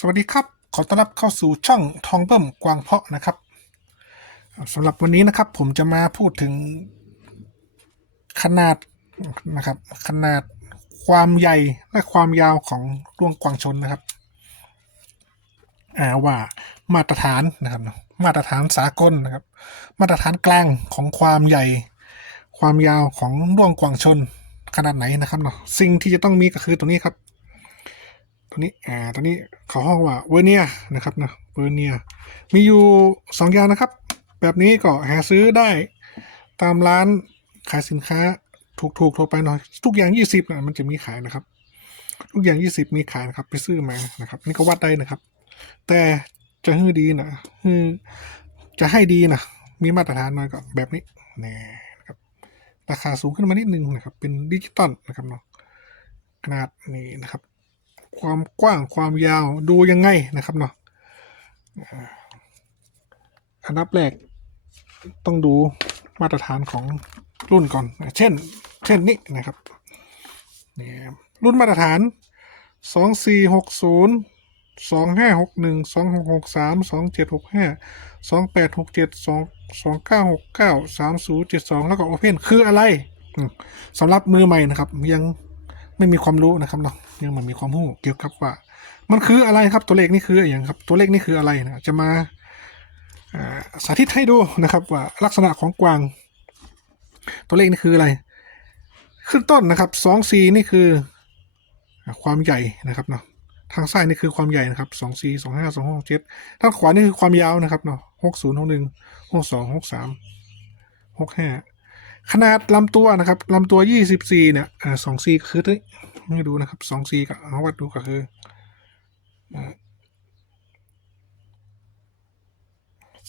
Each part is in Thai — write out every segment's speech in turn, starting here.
สวัสดีครับ ขอต้อนรับเข้าสู่ช่องทองเบิ่มกวางเพาะนะครับสำหรับวันนี้นะครับ ผมจะมาพูดถึงขนาดนะครับ ขนาดความใหญ่และความยาวของด้วงกวางชนนะครับอ่าว่ามาตรฐานนะครับ มาตรฐานสากลนะครับ มาตรฐานกลางของความใหญ่ ความยาวของด้วงกวางชนขนาดไหนนะครับเนาะสิ่งที่จะต้องมีก็คือตัวนี้ครับ ตัวนี้อ่าตัวนี้เขาห้องว่าเวอร์เนียนะครับนะเวอร์เนียมีอยู่สองอย่างนะครับ แบบนี้ก็หาซื้อได้ตามร้านขายสินค้าถูกๆทั่วไปหน่อย ทุกอย่างยี่สิบนะมันจะมีขายนะครับ ทุกอย่างยี่สิบมีขายนะครับ ไปซื้อมานะครับ นี่ก็วัดได้นะครับ แต่จะให้ดีนะฮือจะให้ดีนะมีมาตรฐานหน่อยก็แบบนี้แน่นะครับ ราคาสูงขึ้นมานิดนึงนะครับ เป็นดิจิตอลนะครับเนาะขนาดนี้นะครับ ความกว้างความยาวดูยังไงนะครับเนาะอันดับแรกต้องดูมาตรฐานของรุ่นก่อน เช่น เช่นนี้นะครับนี่รุ่นมาตรฐานสองสี่หกศูนย์สองห้าหกหนึ่งสองหกหกสามสองเจ็ดหกห้าสองแปดหกเจ็ดสองสองเก้าหกเก้าสามศูนย์เจ็ดสองแล้วก็โอเพนคืออะไรสำหรับมือใหม่นะครับยัง ไม่มีความรู้นะครับเนาะยังไมันมีความรู้เกี่ยวกับว่า มันคืออะไรครับตัวเลขนี่คืออะไรอย่างครับ ตัวเลขนี่คืออะไรนะจะมาอ่าสาธิตให้ดูนะครับ ว่าลักษณะของกวาง ตัวเลขนี่คืออะไร ขึ้นต้นนะครับสองซีนี่คือความใหญ่นะครับเนาะทางซ้ายนี่คือความใหญ่นะครับสองซีสองห้าสองหกเจ็ดทางขวานี่คือความยาวนะครับเนาะหกศูนย์หกหนึ่งหกสองหกสามหกห้า ขนาดลำตัวนะครับลำตัว 24 เนี่ยอ่าสองซีก็คือที่ให้ดูนะครับสองซีก็เอาวัดดูก็คือ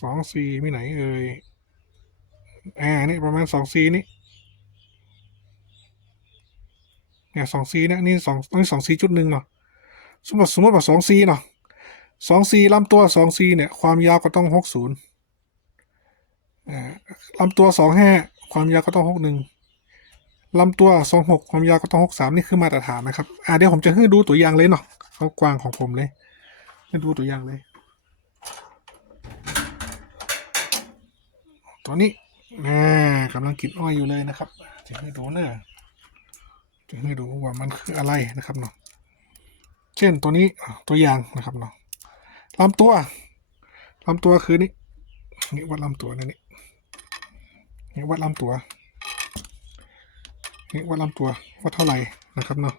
สองซีไม่ไหนเอ่ยอ่านี่ประมาณสองซีนี่เนี่ยสองซีเนี่ยนี่สองนี่สองซีจุดหนึ่งเนาะสมมติสมมติว่าสองซีเนาะสองซีลำตัวสองซีเนี่ย ความยาวก็ต้องหกศูนย์อ่าลำตัวสองห้า ความยาวก็ต้องหกหนึ่งลำตัวสองหกความยาวก็ต้องหกสามนี่คือมาตรฐานนะครับ อ่าเดี๋ยวผมจะให้ดูตัวอย่างเลยเนาะเขากว้างของผมเลยให้ดูตัวอย่างเลย ตัวนี้อ่ากำลังกินอ้อยอยู่เลยนะครับจะให้ดูเนะจะให้ดูว่ามันคืออะไรนะครับเนาะเช่นตัวนี้ตัวอย่างนะครับเนาะลำตัวลำตัวคือนี่นี่วัดลำตัวนะนี่ นี่วัดลำตัวนี่วัดลำตัววัดเท่าไหร่นะครับเนาะ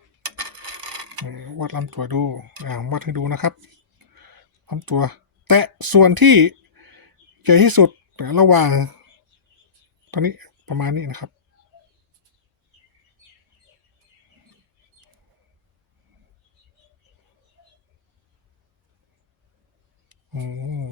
วัดลำตัวดูอ่าวัดให้ดูนะครับลำตัว แตะส่วนที่ใหญ่ที่สุดระหว่างตอนนี้ประมาณนี้นะครับ อืม นี่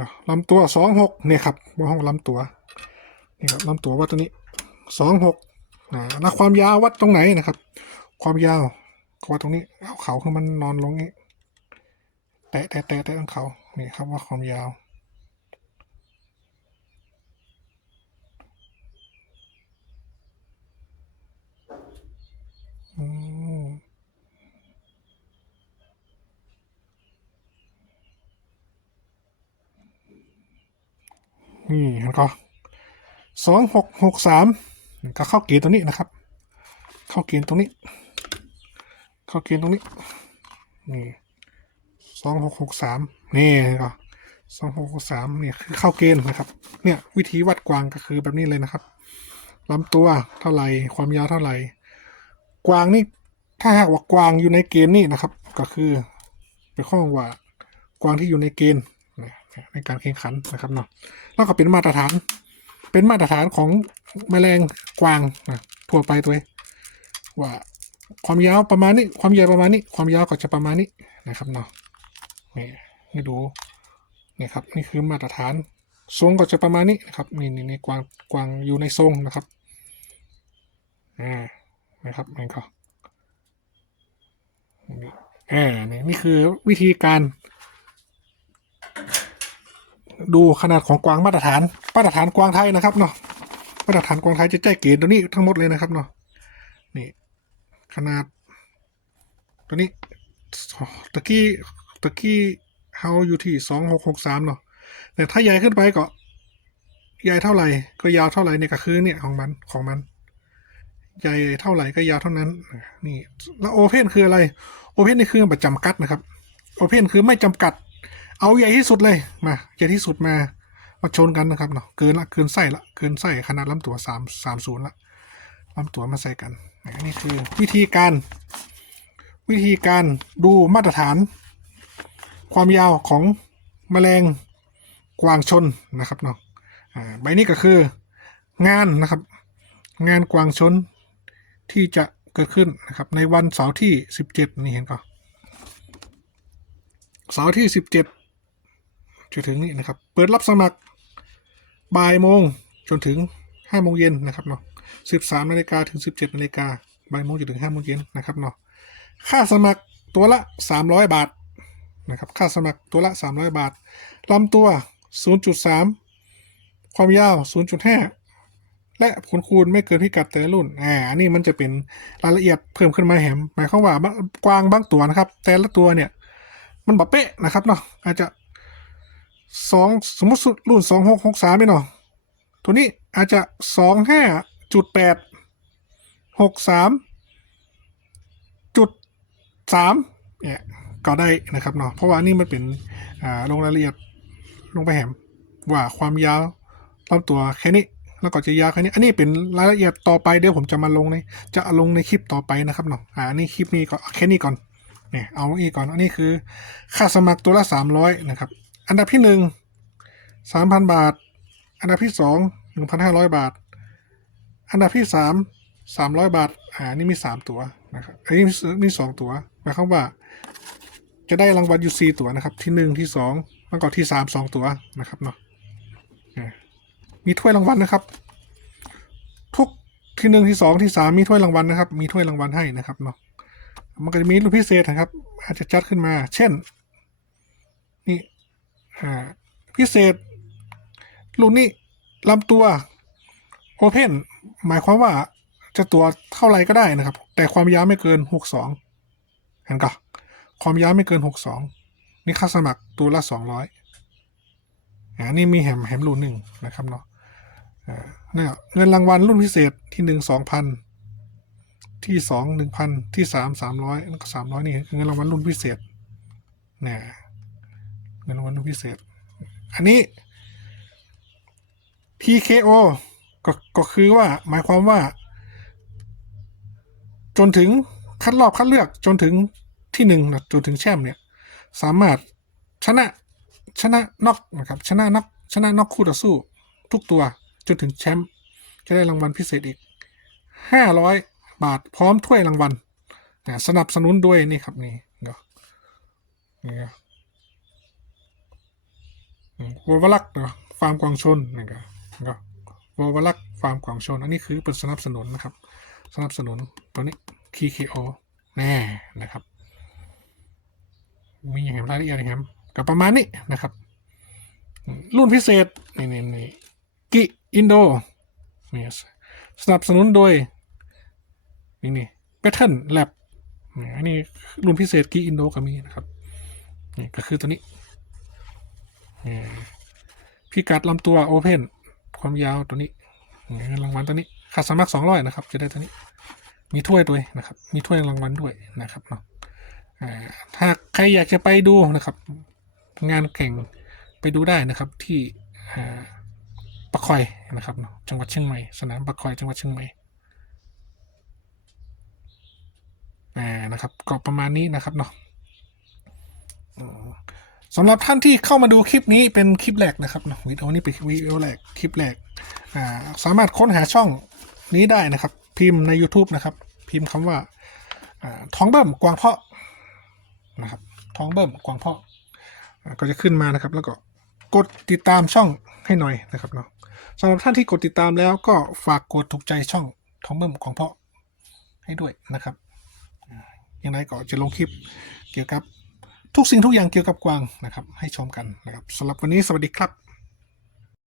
ก็ลำตัวสองหกเนี่ยครับว่าห้องลำตัวนี่ครับลำตัววัดตัวนี้สองหกนะแล้วความยาววัดตรงไหนนะครับ ความยาวก็วัดตรงนี้เอาเขาคือมันนอนลงนี้แตะแตะแตะแตะตรงเขานี่ครับว่าความยาว อืม นี่แล้วก็สองหกหกสามก็เข้าเกณฑ์ตรงนี้นะครับ เข้าเกณฑ์ตรงนี้ เข้าเกณฑ์ตรงนี้นี่สองหกหกสามนี่ก็สองหกหกสามเนี่ยคือเข้าเกณฑ์นะครับ เนี่ยวิธีวัดกวางก็คือแบบนี้เลยนะครับลำตัวเท่าไหร่ความยาวเท่าไหร่กวางนี่ถ้าหากว่ากวางอยู่ในเกณฑ์นี่นะครับ ก็คือเป็นข้อว่า กวางที่อยู่ในเกณฑ์ ในการแข่งขันนะครับเนาะแล้วก็เป็นมาตรฐาน เป็นมาตรฐานของแมลงกวางนะทั่วไปตัวเองว่าความยาวประมาณนี้ความใหญ่ประมาณนี้ ความยาวก็จะประมาณนี้นะครับเนาะนี่ให้ดูนี่ครับนี่คือมาตรฐานทรงก็จะประมาณนี้นะครับนี่นี่นี่กวางกวางอยู่ในทรงนะครับอ่านะครับนี่ก็นี่อ่านี่นี่คือวิธีการ ดูขนาดของกวางมาตรฐาน มาตรฐานกวางไทยนะครับเนาะมาตรฐานกวางไทยจะแจ้เกรดตัวนี้ทั้งหมดเลยนะครับเนาะนี่ ขนาด ตัวนี้ตะกี้ตะกี้เฮาอยู่ที่สองหกหกสามเนาะแต่ถ้าใหญ่ขึ้นไปก็ใหญ่เท่าไหร่ก็ยาวเท่าไหร่เนี่ยก็คือเนี่ยของมันของมัน ใหญ่เท่าไหร่ก็ยาวเท่านั้น นี่ แล้วโอเพนคืออะไร โอเพนนี่คือแบบจำกัดนะครับ โอเพนคือไม่จำกัด เอาใหญ่ที่สุดเลยมาใหญ่ที่สุดมามาชนกันนะครับเนาะเกินละเกินไส้ละเกินไส้ขนาดลำตัวสามสามศูนย์ละลำตัวมาใส่กันนนี้คือวิธีการ วิธีการดูมาตรฐาน ความยาวของแมลงกวางชนนะครับเนาะอ่าใบนี้ก็คืองานนะครับ งานกวางชนที่จะเกิดขึ้นนะครับ ในวันเสาร์ที่สิบเจ็ดนี่เห็นก็เสาร์ที่สิบเจ็ดจะถึงนี่นะครับ เปิดรับสมัครบ่ายโมงจนถึงห้าโมงเย็นนะครับเนาะสิบสามนาฬิกาถึงสิบเจ็ดนาฬิกาบ่ายโมงจนถึงห้าโมงเย็นนะครับเนาะค่าสมัครตัวละ 300 บาทนะครับค่าสมัครตัวละ 300 บาทลำตัว 0.3 ความยาว 0.5 และผลคูณไม่เกินพิกัดแต่ละรุ่นอ่าอันนี้มันจะเป็นรายละเอียดเพิ่มขึ้นมาแหมหมายความว่าบางกวางบางตัวนะครับ แต่ละตัวเนี่ยมันบบเป๊ะนะครับเนาะอาจจะ สองสมมติรุ่น2663ไม่เนาะตัวนี้อาจจะ25.8 63จุดแปดหกสามจุดสามเนี่ยก็ได้นะครับเนาะเพราะว่านี่มันเป็นอ่าลงรายละเอียดลงไปแหมว่าความยาวลำตัวแค่นี้แล้วก็จะยาวแค่นี้ อันนี้เป็นรายละเอียดต่อไปเดี๋ยวผมจะมาลงในจะลงในคลิปต่อไปนะครับเนาะอ่าอันนี่คลิปนี้ก็แค่นี้ก่อนเนี่ยเอาอีกก่อนอันนี้คือ ค่าสมัครตัวละสามร้อยนะครับ อันดับที่หนึ่งสามพันบาท อันดับที่สองหนึ่งพันห้าร้อยบาท อันดับที่สามสามร้อยบาท อ่า นี่มีสามตัวนะครับอันนี้มีมีสองตัวหมายความว่า จะได้รางวัลอยู่สี่ตัวนะครับ ที่หนึ่งที่สองแล้วก็ที่สามสองตัวนะครับเนาะมีถ้วยรางวัลนะครับ ทุกที่หนึ่งที่สองที่สามมีถ้วยรางวัลนะครับ มีถ้วยรางวัลให้นะครับเนาะมันก็จะมีรุ่นพิเศษนะครับ อาจจะจัดขึ้นมา เช่น พิเศษ รุ่นนี้ลำตัวโอเพนหมายความว่าจะตัวเท่าไรก็ได้นะครับ แต่ความยาวไม่เกินหกสองเห็นก็ความยาวไม่เกินหกสองนี่ค่าสมัครตัวละสองร้อยอ่านี่มีแหมแหมรุ่นหนึ่งนะครับเนาะเนี่ยเงินรางวัลรุ่นพิเศษที่หนึ่งสองพันที่สองหนึ่งพันที่สามสามร้อยก็สามร้อยนี่เงินรางวัลรุ่นพิเศษเนี่ย เงินรางวัลพิเศษ อันนี้ PKO ก็ก็คือว่าหมายความว่า จนถึงคัดรอบคัดเลือกจนถึงที่หนึ่งนะจนถึงแชมป์เนี่ย สามารถชนะชนะน็อกนะครับ ชนะน็อกชนะน็อกคู่ต่อสู้ ทุกตัวจนถึงแชมป์จะได้รางวัลพิเศษอีกห้าร้อยบาทพร้อมถ้วยรางวัลสนับสนุนด้วยนี่ครับนี่เนาะนี่ ครับอืมวัลักเนาะฟาร์มกวางชนนะครับก็วัวลักฟาร์มกวางชน อันนี้คือเป็นสนับสนุนนะครับ สนับสนุนตัวนี้ TKO แน่นะครับ มีอย่างไรายละเอียดนะครับกับประมาณนี้นะครับ รุ่นพิเศษนี่นี่นี่กิอินโดนี่สนับสนุนโดยนี่นี่แพทเทิร์นแลบอันนี้รุ่นพิเศษกิอินโดก็มีนะครับนี่ก็คือตัวนี้ พิกัดลำตัวโอเพนความยาวตัวนี้นี่รางวัลตัวนี้ค่าสมัครสองร้อยนะครับ จะได้ตัวนี้ มีถ้วยด้วยนะครับ มีถ้วยรางวัลด้วยนะครับเนาะถ้าใครอยากจะไปดูนะครับ งานแข่งไปดูได้นะครับที่ปะคอยนะครับเนาะจังหวัดเชียงใหม่สนามปะคอยจังหวัดเชียงใหม่นะครับก็ประมาณนี้นะครับเนาะ สำหรับท่านที่เข้ามาดูคลิปนี้เป็นคลิปแรกนะครับนะวิดีโอนี้เป็นวิดีโอแรกคลิปแรกอ่าสามารถค้นหาช่องนี้ได้นะครับ พิมพ์ใน YouTube นะครับ พิมพ์คำว่าาท้องเบิ่มกวางเพาะนะครับท้องเบิ่มกวางเพาะก็จะขึ้นมานะครับ แล้วก็กดติดตามช่องให้หน่อยนะครับเนาะสำหรับท่านที่กดติดตามแล้วก็ฝากกดถูกใจช่องท้องเบิ่มกวางเพาะให้ด้วยนะครับ อย่างไรก็จะลงคลิปเกี่ยวกับ ทุกสิ่งทุกอย่างเกี่ยวกับกวางนะครับ ให้ชมกันนะครับสำหรับวันนี้สวัสดีครับ